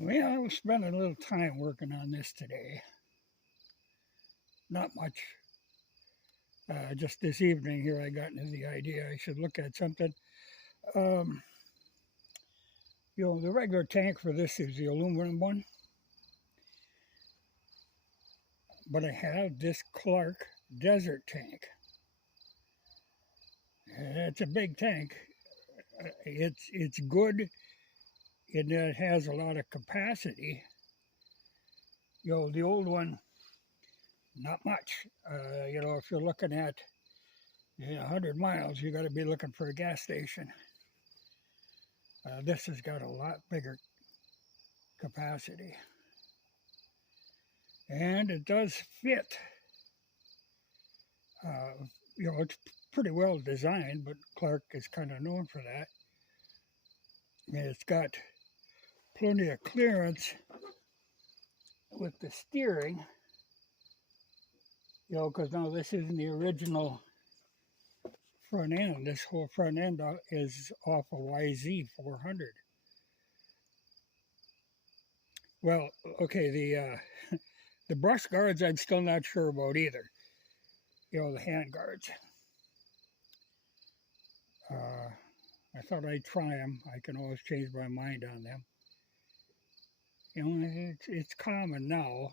Well, I was spending a little time working on this today. Not much. Just this evening here, I got into the idea I should look at something. Um, the regular tank for this is the aluminum one, but I have this Clark desert tank. It's a big tank. It's good in that it has a lot of capacity. The old one, not much. If you're looking at 100 miles, you got to be looking for a gas station. This has got a lot bigger capacity. And it does fit. It's pretty well designed, but Clark is kind of known for that. And it's got plenty of clearance with the steering. Because now this isn't the original front end. This whole front end is off a YZ400. Well, okay, the brush guards I'm still not sure about either. The hand guards. I thought I'd try them. I can always change my mind on them. It's common now,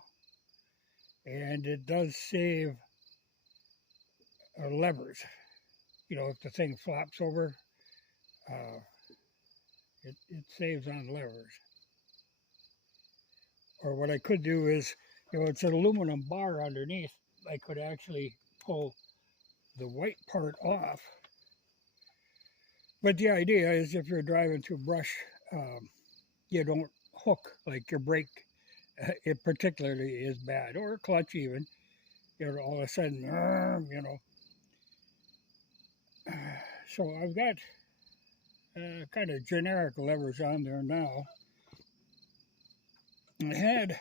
and it does save levers. If the thing flops over, it saves on levers. Or what I could do is, it's an aluminum bar underneath. I could actually pull the white part off. But the idea is if you're driving through brush, you don't hook, like your brake, it particularly is bad, or clutch even. All of a sudden, So I've got kind of generic levers on there now. I had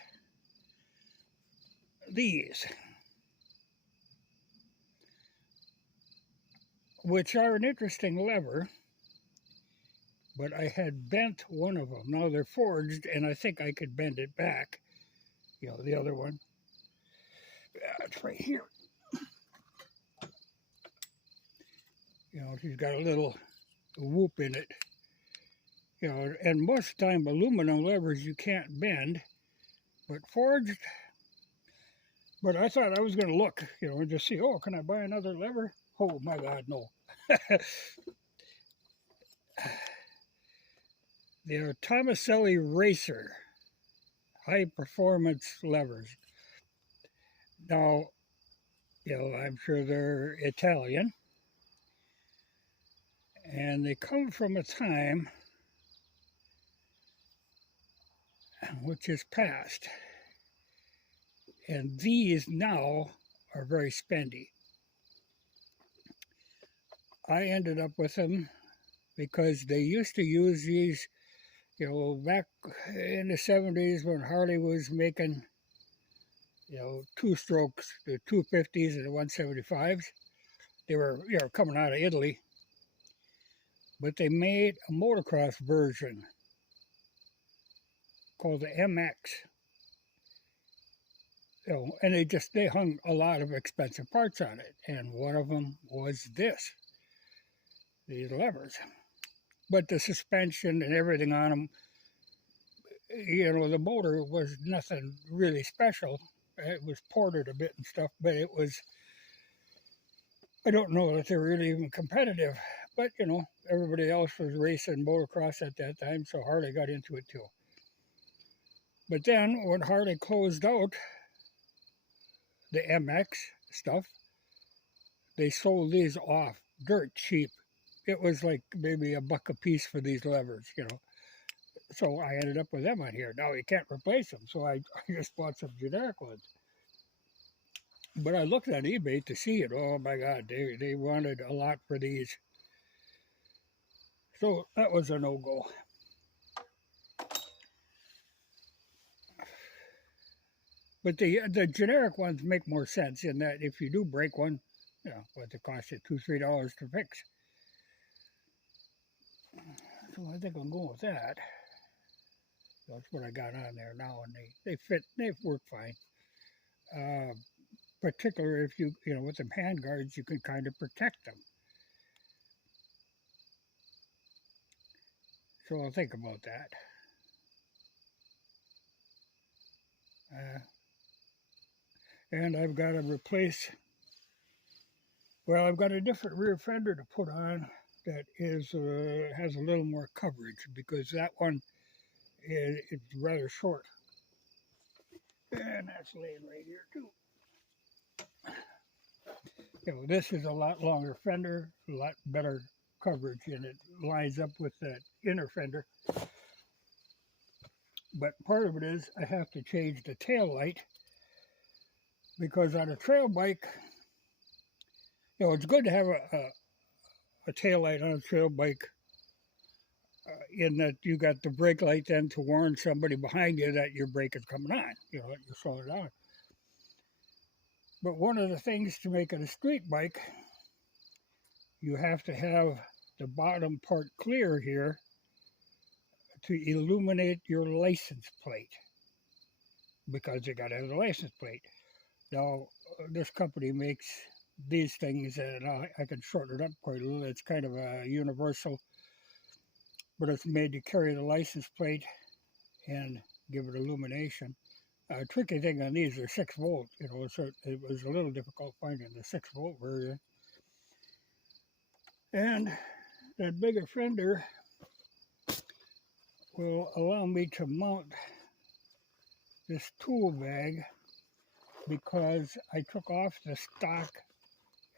these, which are an interesting lever, but I had bent one of them. Now they're forged, and I think I could bend it back. The other one. It's right here. She's got a little whoop in it. And most of the time aluminum levers you can't bend, but forged. But I thought I was going to look, and just see, can I buy another lever? Oh my God, no. They're Tomaselli Racer high performance levers. Now, I'm sure they're Italian, and they come from a time which is past. And these now are very spendy. I ended up with them because they used to use these, back in the 70s when Harley was making, two strokes, the 250s and the 175s. They were, coming out of Italy. But they made a motocross version called the MX. And they hung a lot of expensive parts on it. And one of them was these levers. But the suspension and everything on them, the motor was nothing really special. It was ported a bit and stuff, but it was, I don't know that they were really even competitive. But, everybody else was racing motocross at that time, so Harley got into it too. But then when Harley closed out the MX stuff, they sold these off dirt cheap. It was like maybe $1 a piece for these levers, So I ended up with them on here. Now you can't replace them, so I just bought some generic ones. But I looked on eBay to see it. Oh my God, they wanted a lot for these. So that was a no-go. But the generic ones make more sense in that if you do break one, what it costs you $2-3 to fix. So I think I'm going with that. That's what I got on there now, and they fit, they work fine. Uh, Particularly if you know, with them hand guards, you can kind of protect them. So I'll think about that. Uh, and I've got to replace, well, I've got a different rear fender to put on that has a little more coverage because that one it's rather short. And that's laying right here too. You know, this is a lot longer fender, a lot better coverage, and it lines up with that inner fender. But part of it is I have to change the tail light because on a trail bike, you know, it's good to have a tail light on a trail bike in that you got the brake light then to warn somebody behind you that your brake is coming on, you know, that you're slowing down. But one of the things to make it a street bike, you have to have the bottom part clear here to illuminate your license plate because you got to have the license plate. Now, this company makes these things, and I can shorten it up quite a little. It's kind of a universal, but it's made to carry the license plate and give it illumination. Tricky thing on these are 6 volt, you know, so it was a little difficult finding the 6 volt version. And that bigger fender will allow me to mount this tool bag because I took off the stock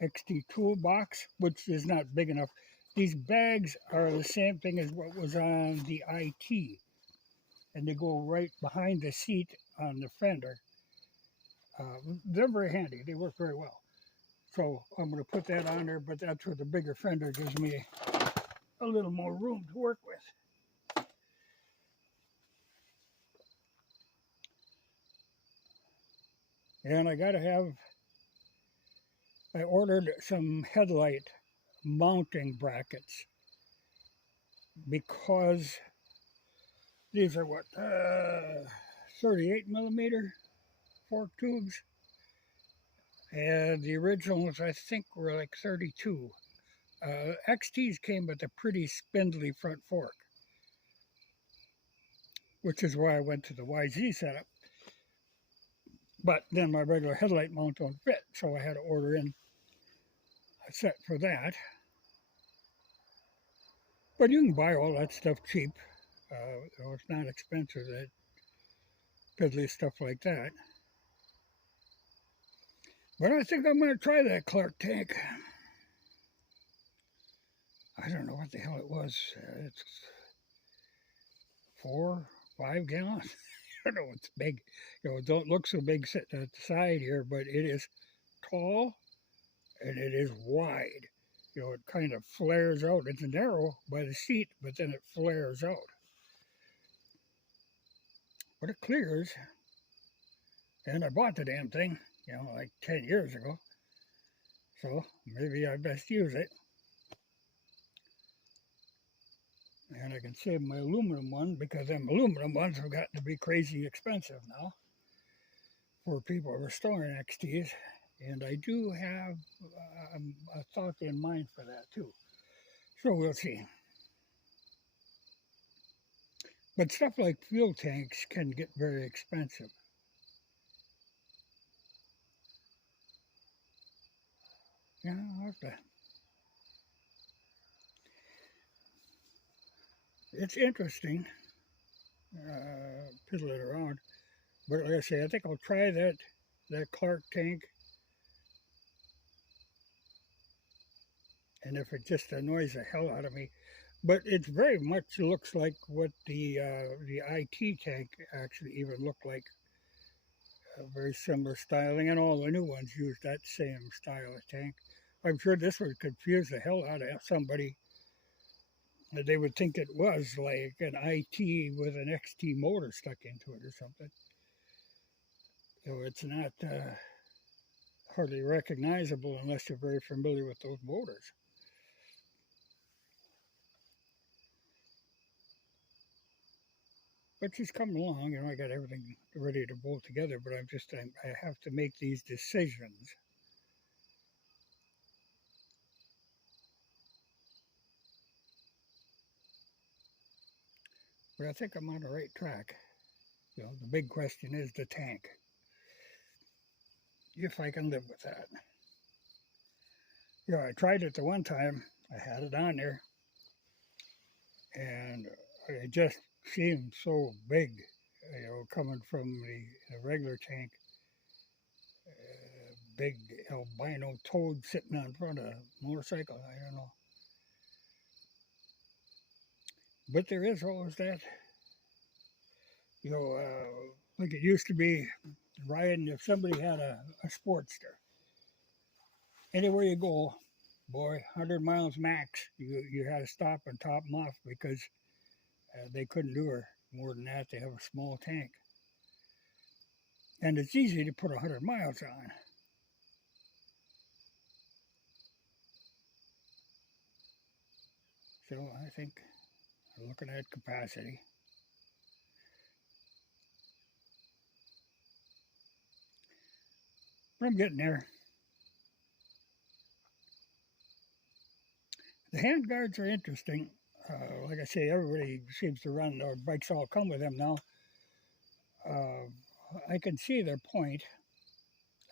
XT toolbox, which is not big enough. These bags are the same thing as what was on the IT, and they go right behind the seat on the fender. They're very handy. They work very well. So I'm going to put that on there, but that's where the bigger fender gives me a little more room to work with. And I ordered some headlight mounting brackets because these are what, 38 millimeter fork tubes. And the originals, I think, were like 32. XTs came with a pretty spindly front fork, which is why I went to the YZ setup. But then my regular headlight mount don't fit, so I had to order in a set for that. But you can buy all that stuff cheap. You know, it's not expensive, that piddly stuff like that. But I think I'm going to try that Clark tank. I don't know what the hell it was. It's 4, 5 gallons. I don't know, it's big. You know, it don't look so big sitting at the side here, but it is tall and it is wide. You know, it kind of flares out. It's narrow by the seat, but then it flares out. But it clears. And I bought the damn thing, you know, like 10 years ago. So maybe I best use it. And I can save my aluminum one because them aluminum ones have gotten to be crazy expensive now for people restoring XTs. And I do have a thought in mind for that too. So we'll see. But stuff like fuel tanks can get very expensive. Yeah, I'll have to. It's interesting, piddling around. But like I say, I think I'll try that Clark tank. And if it just annoys the hell out of me, but it very much looks like what the IT tank actually even looked like. Very similar styling, and all the new ones use that same style of tank. I'm sure this would confuse the hell out of somebody. They would think it was like an IT with an XT motor stuck into it or something. So it's not hardly recognizable unless you're very familiar with those motors. But she's coming along, I got everything ready to bolt together, but I have to make these decisions. But I think I'm on the right track. The big question is the tank. If I can live with that. I tried it the one time. I had it on there, and it just seemed so big, coming from the regular tank. Big albino toad sitting on front of a motorcycle. I don't know. But there is always that, like it used to be riding if somebody had a Sportster. Anywhere you go, boy, 100 miles max, you had to stop and top them off because they couldn't do her more than that. They have a small tank. And it's easy to put 100 miles on. So I think we're looking at capacity. But I'm getting there. The hand guards are interesting. Like I say, everybody seems to run, or bikes all come with them now. I can see their point.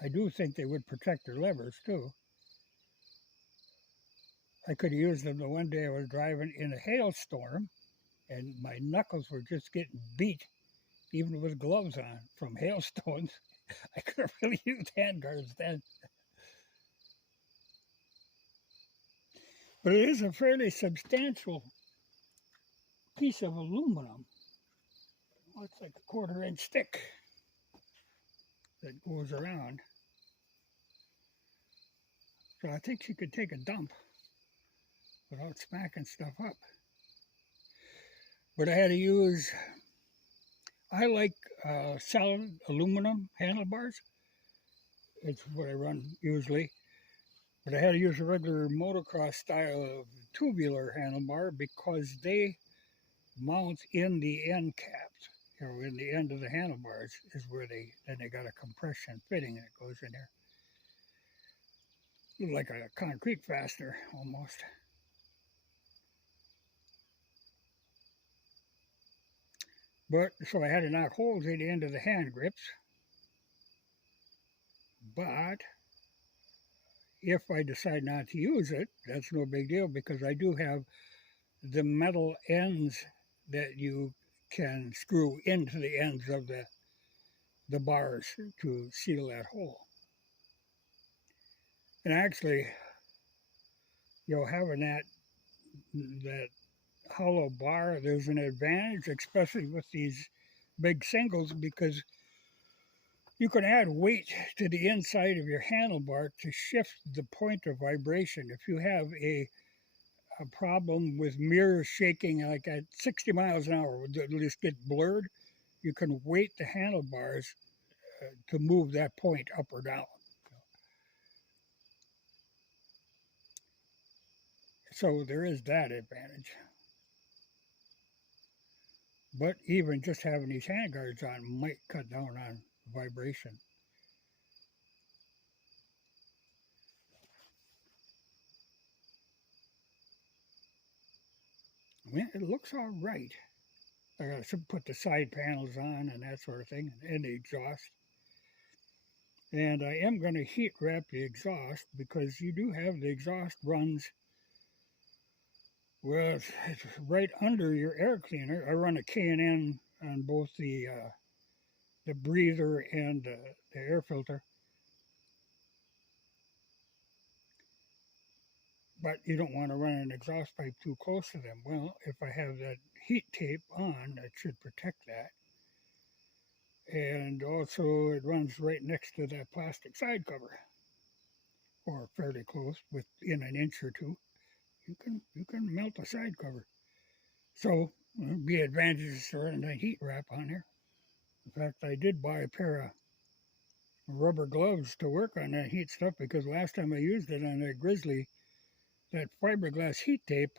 I do think they would protect their levers too. I could have used them the one day I was driving in a hailstorm, and my knuckles were just getting beat, even with gloves on, from hailstones. I could have really used hand guards then. But it is a fairly substantial piece of aluminum. Well, it's like a 1/4-inch thick that goes around. So I think she could take a dump without smacking stuff up. But I had to use, I like solid aluminum handlebars. It's what I run usually. But I had to use a regular motocross style of tubular handlebar because they mount in the end caps. In the end of the handlebars is where they got a compression fitting that goes in there. Like a concrete fastener almost. But so I had to knock holes in the end of the hand grips. But if I decide not to use it, that's no big deal because I do have the metal ends that you can screw into the ends of the bars to seal that hole. And actually, having that hollow bar, there's an advantage, especially with these big singles, because you can add weight to the inside of your handlebar to shift the point of vibration. If you have a problem with mirrors shaking like at 60 miles an hour, they'll just get blurred, you can weight the handlebars to move that point up or down. So there is that advantage. But even just having these handguards on might cut down on vibration. I mean, it looks all right. I got to put the side panels on and that sort of thing, and the exhaust. And I am going to heat wrap the exhaust because you do have the exhaust runs. Well, it's right under your air cleaner. I run a K&N on both the breather and the air filter. But you don't want to run an exhaust pipe too close to them. Well, if I have that heat tape on, that should protect that. And also it runs right next to that plastic side cover, or fairly close, within an inch or two. You can melt the side cover. So there'd be advantages to running that heat wrap on there. In fact, I did buy a pair of rubber gloves to work on that heat stuff because last time I used it on that Grizzly, that fiberglass heat tape,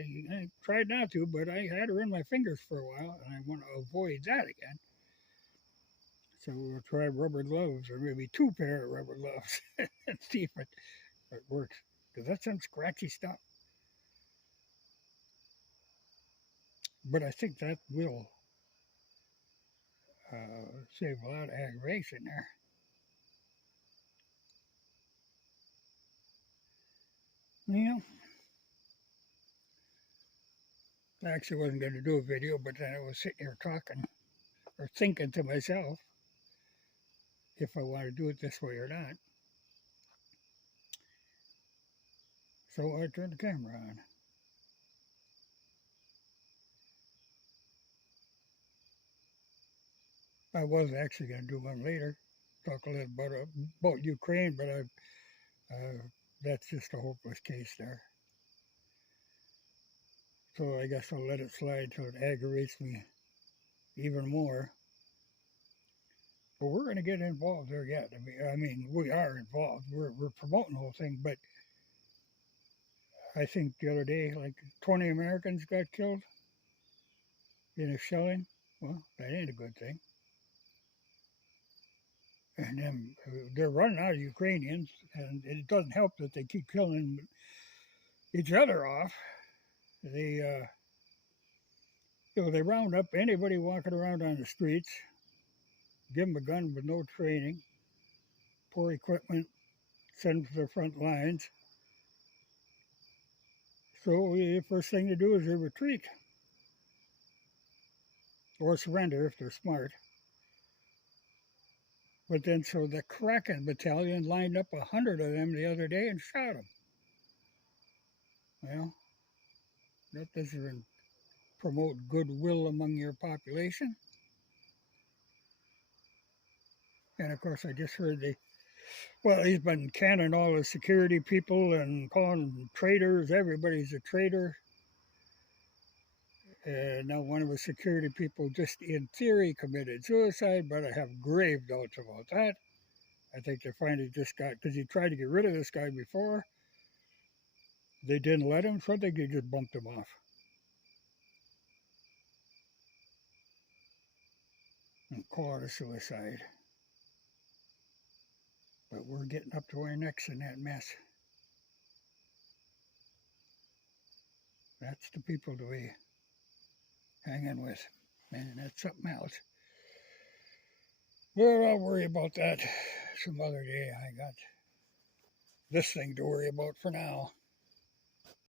I tried not to, but I had her in my fingers for a while, and I want to avoid that again. So we'll try rubber gloves, or maybe 2 pair of rubber gloves, and see if it works. Because that's some scratchy stuff. But I think that will save a lot of aggravation there. Yeah. I actually wasn't going to do a video, but then I was sitting here talking or thinking to myself if I want to do it this way or not. So I turned the camera on. I was actually going to do one later, talk a little about Ukraine, but that's just a hopeless case there. So I guess I'll let it slide till it aggravates me even more. But we're going to get involved there yet. I mean, we are involved. We're promoting the whole thing, but I think the other day, like 20 Americans got killed in a shelling. Well, that ain't a good thing. And then they're running out of Ukrainians, and it doesn't help that they keep killing each other off. They, they round up anybody walking around on the streets, give them a gun with no training, poor equipment, send them to the front lines. So the first thing to do is they retreat or surrender if they're smart. But then, so the Kraken battalion lined up 100 of them the other day and shot them. Well, that doesn't promote goodwill among your population. And of course, I just heard he's been canning all the security people and calling them traitors. Everybody's a traitor. And now one of the security people just in theory committed suicide, but I have grave doubts about that. I think they finally just got, because he tried to get rid of this guy before. They didn't let him, so I think they just bumped him off. And call it a suicide. But we're getting up to our necks in that mess. That's the people to be hanging with. Man, that's something else. Well, I'll worry about that some other day. I got this thing to worry about for now.